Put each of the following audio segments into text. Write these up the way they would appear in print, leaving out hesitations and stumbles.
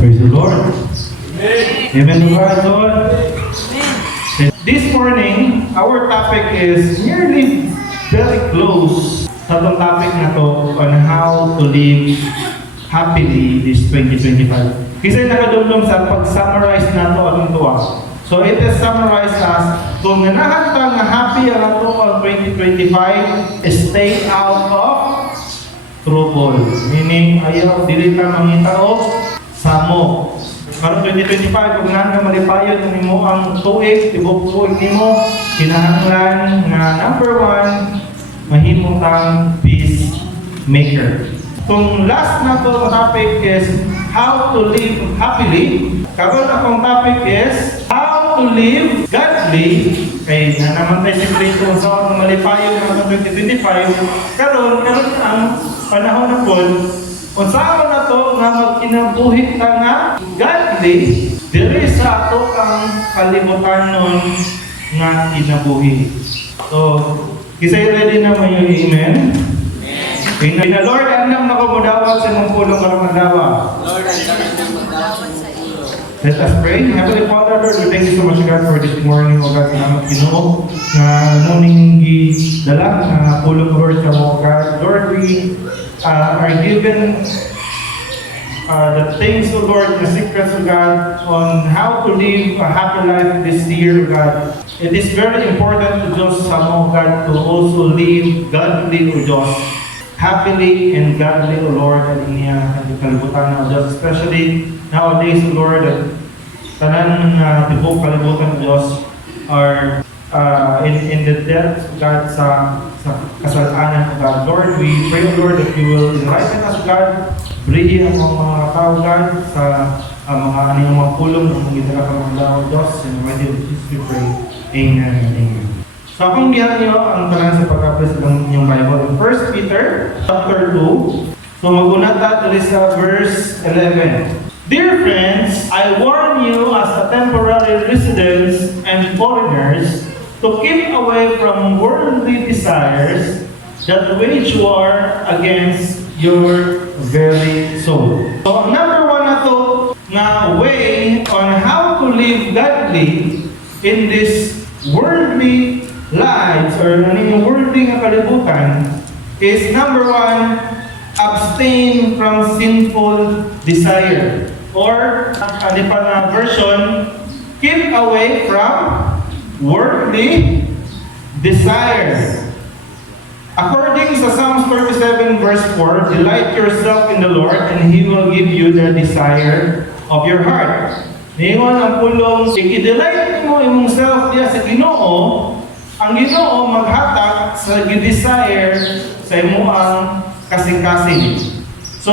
Praise the Lord. Amen to God, Lord. This morning, our topic is nearly very close sa itong topic na to on how to live happily this 2025. Kasi nakadulong sa pag-summarize na to atong tuwa. So it is summarized as kung nanahantang na happy ang ato ang 2025, stay out of trouble. Meaning, ayaw, dili ka mangitao, samo. Karong 2025, kung nang ka malipayon kung mo ang tuig, tibok-tuig nimo, kinahanglan nga number one, mahimo kang peacemaker. Kung last na to topic is how to live happily, karon akong topic is how to live godly. Kay na naman tayo si Kristo sa akong malipayon ng 2025, karon ang panahon na po, unsama na to nga magkinabuhi ta nga godly diri sa ato ang kalibutan nun nga kinabuhi. So, kisay ready na mo yung amen? Amen. Na Lord, alam na ko mudawat sa mong pulong karong adlaw. Lord, ang daming ng magdawat sa iyo. Let us pray. Heavenly Father, Lord, we thank you so much, God, for this morning, O God, salamat Ginoo na muning gidala na pulong, Lord, sa mga God. Lord, we are given the things, O Lord, the secrets, O God, on how to live a happy life this year, O God. It is very important to just, O God, to also live godly, O Diyos, happily and godly, O Lord, at iniya ang kalibutan na, O Diyos, especially nowadays, O Lord, that tanan na tibok kalibutan, O Diyos, are in the depth, God, sa kasalanan, O God. Lord, we pray, O Lord, that you will enlighten us, God, bring ang mga tao, God, sa mga anong mga pulong ng mga gitara ka mga tao, Diyos, in the mighty name of Jesus, we pray. Amen and amen. So, akong gihan niyo ang tanan sa pag-apply ng inyong Bible. In 1 Peter, chapter 2, so magunata dali sa verse 11. Dear friends, I warn you as a temporary residents and foreigners to keep away from worldly desires that wage war against your very soul. So, number one na to nga way on how to live godly in this worldly lives or yung worldly nga kalibutan is number one, abstain from sinful desire. Or, ano pa na version, keep away from worldly desires. According sa Psalms 37 verse 4, delight yourself in the Lord and He will give you the desire of your heart. Ngayon ang pulong, i-delight mo imong self diya sa Ginoo, ang Ginoo maghatag sa desire sa imong kasing-kasing. So,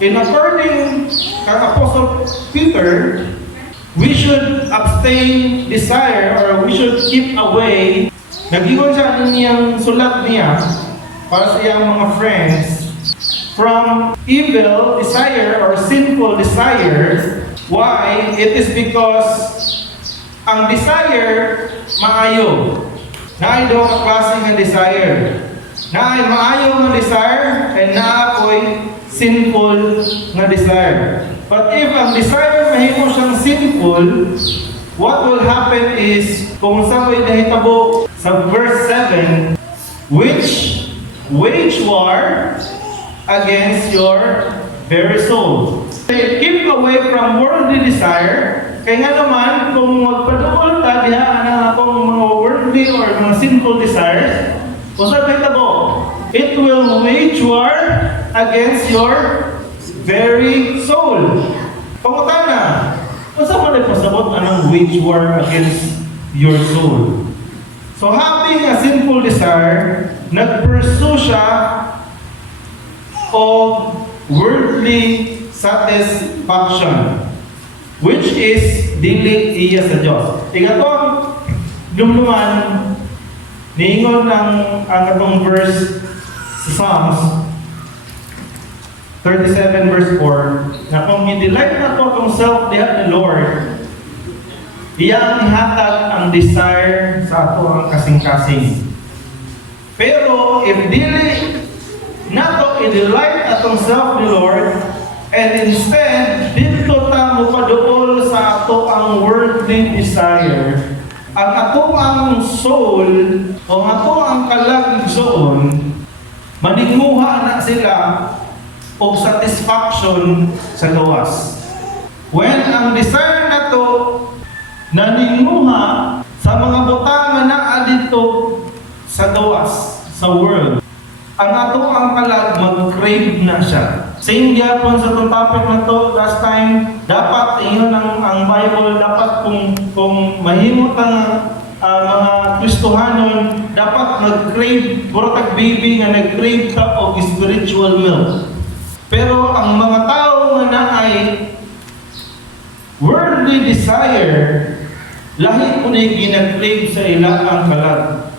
in according kay Apostle Peter, we should abstain desire or we should keep away. Nag-iwan siya niyang sulat niya para sa iyang mga friends from evil desire or sinful desire. Why? It is because ang desire maayo. Naay daw ka klase ng desire. Naay maayo ng desire and naapoy sinful na desire. But if ang desire mahimo siyang sinful, what will happen is, kung saan ko'y nahitabo sa verse 7, which wage war against your very soul. Keep away from worldly desire. Kaya nga naman, kung magpadukol ta diha ang akong mga worldly or mga sinful desires, kung saan nahitabo, it will wage war against your very soul. Pangutana, kung saan mo nagpasabot anong wage war against your soul? So having a sinful desire, nag-pursue siya of worldly satisfaction, which is dili iya sa Diyos. Igatong lumluman, niingon ang atong verse sa Psalms 37 verse 4, na kung i-delight na to itong self diha ni Lord, iyang ihatag ang desire sa ato ang kasing-kasing. Pero if dili na to i-delight atong self ni Lord, and instead dito worldly desire, ang ato ang soul o ato ang kalagigsoon, maninguha na sila o satisfaction sa gawas. When ang desire na to naninguha sa mga butang na adito sa gawas, sa world, ang ato ang kalag mag-crave na siya. Same gyapon sa itong topic na to last time, dapat iyon ang Bible, dapat kung mahimot ang mga Kristohanon, dapat nag-crave, buratag baby nga nag-crave ta og spiritual milk. Pero ang mga tao nga na ay worldly desire, lahi ko na ginag-crave sa ila ang kalag.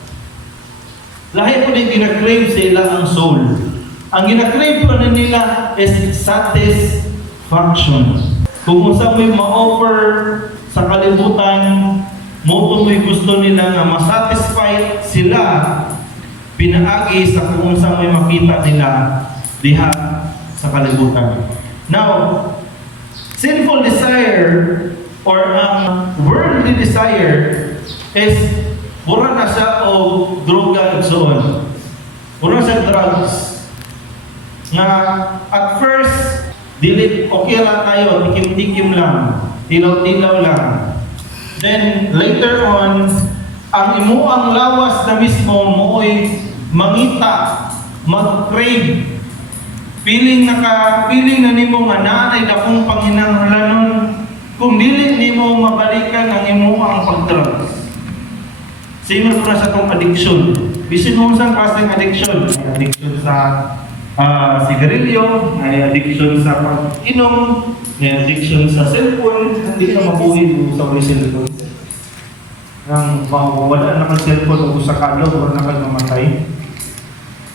Lahi ko na ginag-crave sa ila ang soul. Ang ginag-crave pa na nila is satisfaction. Kung sa may ma-offer sa kalibutan, mo may gusto nila nga masatisfy sila pinaagi sa kung sa may makita nila diha sa kalibutan. Now, sinful desire or ang worldly desire is mura na siya o droga igsoon. Mura siya drugs. Nga at first, dili okay lang tayo, tikim-tikim lang, tilaw-tilaw lang. Then later on, ang imuang lawas na mismo mooy mangita, mag-crave. Feeling na nimo nga naanay dakong panginahanglanon kung dili nimo mabalikan ang imuang pag-drugs. Sino na sa itong addiction? Bisin mo sa klaseng addiction. May addiction sa sigarilyo, may addiction sa pag-inom, may addiction sa cellphone. Hindi ka mabuhi sa may cellphone. Nang wala na kang cellphone o sa kalo, wala na kang mamatay.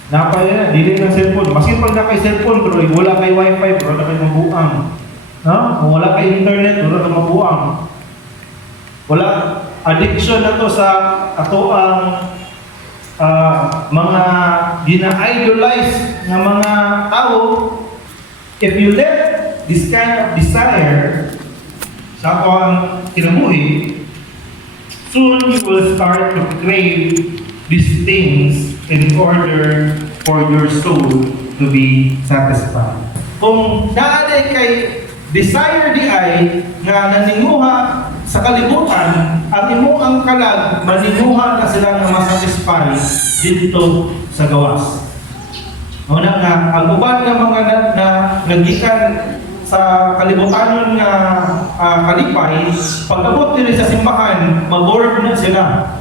Napaya na, dili ng cellphone. Maski pag na kay cellphone, pero wala kay wifi, wala kay mabuang. No? Wala kay internet, wala kay mabuang. Wala. Addiction na to sa ato ang mga gina-idolize na mga tao. If you let this kind of desire sa ato ang kinabuhi, soon you will start to crave these things in order for your soul to be satisfied. Kung naaday kay desire di ay nga naninguha sa kalibutan, ang imuang kalag, maninguha na sila nga masatisfy dito sa gawas. Una nga, ang uban ng mga nagikan sa kalibutanon nga kalipay, pag-abot nila sa simbahan, mag-board na sila.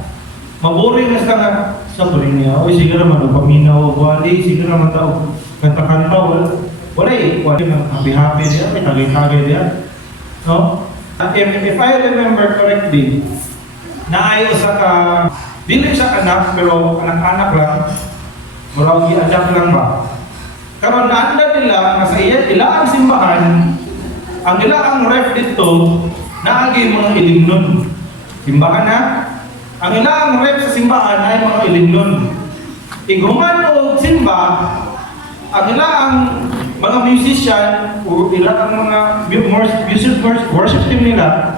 Maboring na sila nga, sa tuloy niya, oy, sige naman, paminaw, wali, sige naman tao, kanta-kanta, wala eh, wala yung happy-happy niya, may tagay-tagay niya. No? If I remember correctly, naay usa ka, dili siya anak, pero anak-anak lang, murag i-adapt lang ba? Karon naanda nila, nasa ila ang simbahan, ang ila ang ref dito, naagi mga ilimnon. Simbahan na, ang ila ang ref sa simbahan ay mga ilimnon. Iguman o simba, ang ila ang mga musician o ila ang mga worship team nila,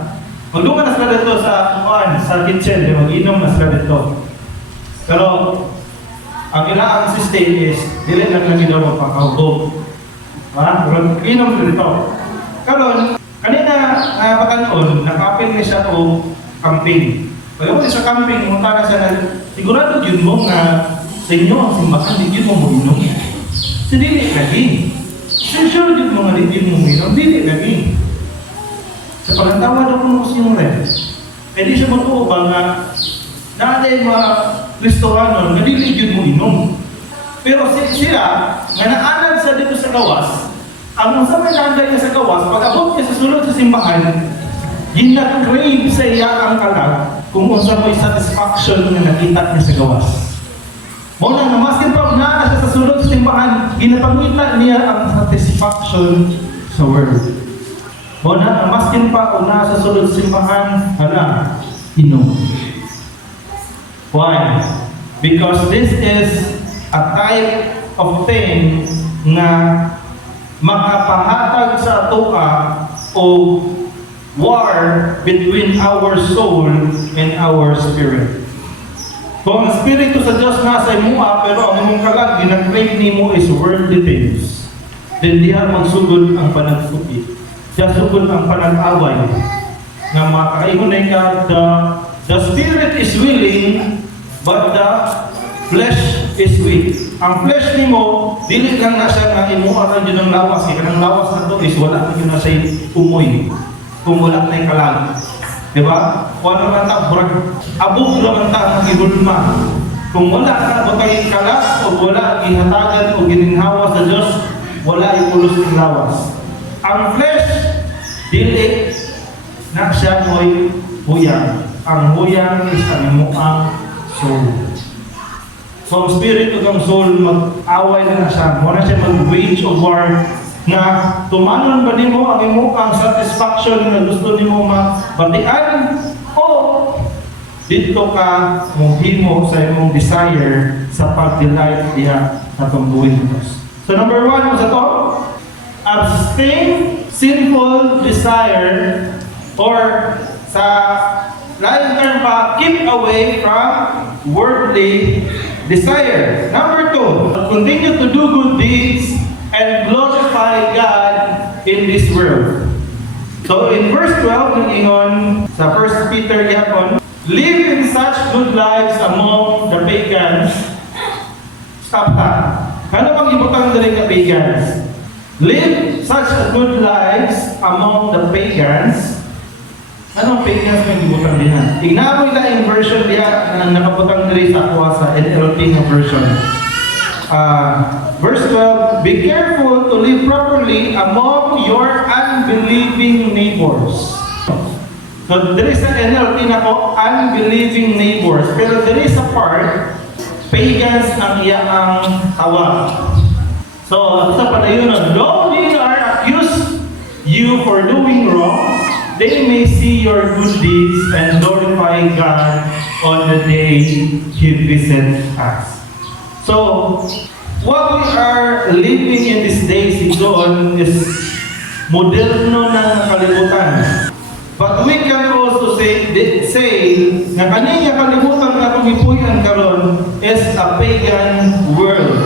magdungan na sila dito sa kitchen, mag-inom na sila dito. Pero ang ila ang system is dili lang lang ginawa pagkahubog. Mag-inom dito. Karon kanina patanon, nakapil ni siya o camping. Pag mo sa camping, munta na siya na sigurado yun mo nga sa inyo ang simbahan, di yun mo mo inom. So dili lagi. Sure yun mo nga di yun mo inom, dili lagi. Sa pagkatawad ako mo sa iyong rin. Eh di siya matuo ba nga naday mga Kristohanon, nga dili yun mo inom. Pero sila, nga naanad sa dito sa gawas, ang sa may naanad niya sa gawas, pag-abot niya sa sulod sa simbahan, ginag-crave sa iya ang kalag kung unsa mo'y satisfaction na nakita niya sa gawas. Muna nga, maskin pa na siya sa sulod sa simbahan, ginapangita niya ang satisfaction sa world. Muna nga, maskin pa na sa sulod sa simbahan, hala, inom. Why? Because this is a type of thing na makapahatag sa atoa o war between our soul and our spirit. Kung ang Espiritu sa Diyos nasa imo, pero ang imong kalag, ginag-crave nimo is worldly things, then diha magsugod ang panagsuki. Diha sugod ang panag-away. Nga makakaingon ka, the spirit is willing, but the flesh is weak. Ang flesh nimo, dili lang na siya nga imo aran yun ang lawas. Kaya ang lawas na to is wala yun na siya umoy. Kung wala na yung kalag. Diba? Kung ano lang ta, abog lang ta ang ibulma. Kung wala ka batay kalas o wala ihatagan o gininhawa sa Diyos, wala ipulos ng lawas. Ang flesh, dili na siya mo'y huyang. Ang huyang is ang imuang soul. So ang spirit o ang soul, mag-away na siya. Muna siya mag-wage of war na tumanon ba nimo ang imuang satisfaction na gusto nimo mabatian o dito ka mohimo sa imong desire sa pag-delight diha sa tungguin Diyos. So number 1 sa to, abstain sinful desire, or sa lain term pa, keep away from worldly desire. Number 2, continue to do good deeds and glorify God in this world. So in verse 12, nag-ingon sa 1 Peter yapon, live in such good lives among the pagans. Stop that. Ano bang ibutang dali ka pagans? Live such good lives among the pagans. Anong pagans may ibutang dihan? Tignan mo ita in version diya na nakabutang dali sa kuha sa NLT na version. Verse 12, be careful to live properly among your unbelieving neighbors. So there is an NLT na ko, unbelieving neighbors. Pero there is a part, pagans ang iyang tawag. So sa padayon, though they are accused you for doing wrong, they may see your good deeds and glorify God on the day He visits us. So, what we are living in these days is moderno na kalibutan. But we can also say na kaniya kalibutan na tumipuyan karon is a pagan world.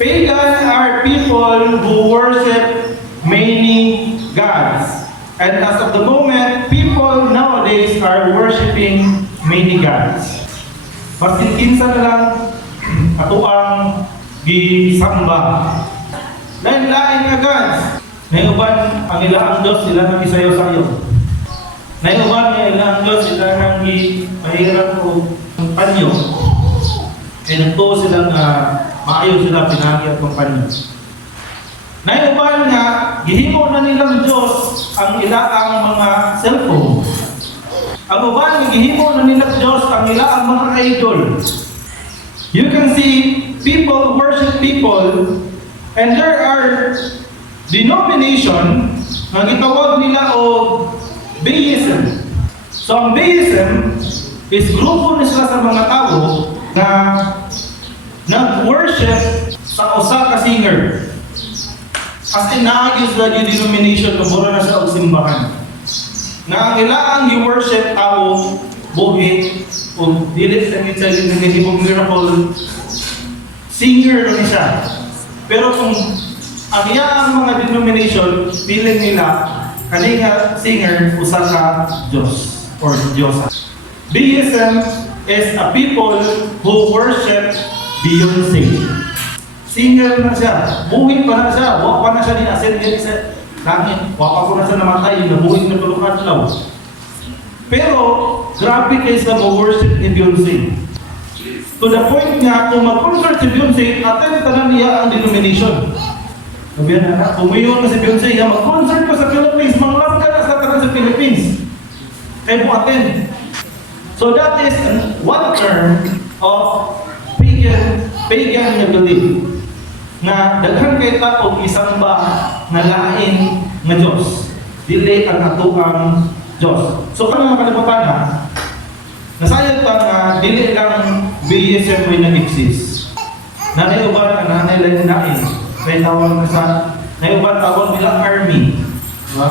Pagan are people who worship many gods. And as of the moment, people nowadays are worshiping many gods. Basin kinsa na lang ato ang gisamba. Lain-lain nga gods. Naiuban ang ilang Diyos sila nang isayo-sayo. Naiuban ang ilang Diyos sila nang mahirap o panyo. E nagtuo silang maayo sila pinagi at panyo. Naiuban nga, gihimo na nilang Diyos ang ilaang mga cellphone. Ang uban nga gihimo na nilang Diyos ang ilaang mga idol. You can see people worship people, and there are denomination na gitawag nila o Deism. So ang Deism is grupo nila sa mga tao na nag-worship sa usa ka singer. As in naagis na yung denomination kung mura na sa simbahan. Na ang ilaang i-worship tao, buhi, o dilit na minsan yung nahibong miracle, singer na siya. Pero kung ang iyang mga denomination, piling nila, kanina singer, usa ka Diyos or Diyosa. Deism is a people who worship Beyonce. Singer na siya, buhay pa na siya, wak pa na siya din asin din sa langit, wak pa po na siya namatay, nabuhay na tulungan lang. Pero, grabe kayo sa worship ni Beyonce. To the point nga, kung mag-concert si Beyonce, attend tanan niya ang denomination. Sabihan na, umiyon na si Beyonce, ya mag-concert ko sa Philippines, manglap ka na sa tanan sa Philippines. Kaya po attend. So that is one term of pagan na belief. Na daghan kay ta og isang ba na lain nga Dios, dili ang atuang Dios. So kanang kalibutan na nasayod ta nga dili lang Deism may nag-exist. Nanay uban ang nanay lain kay tawag na sa nay uban tawag nila army, diba?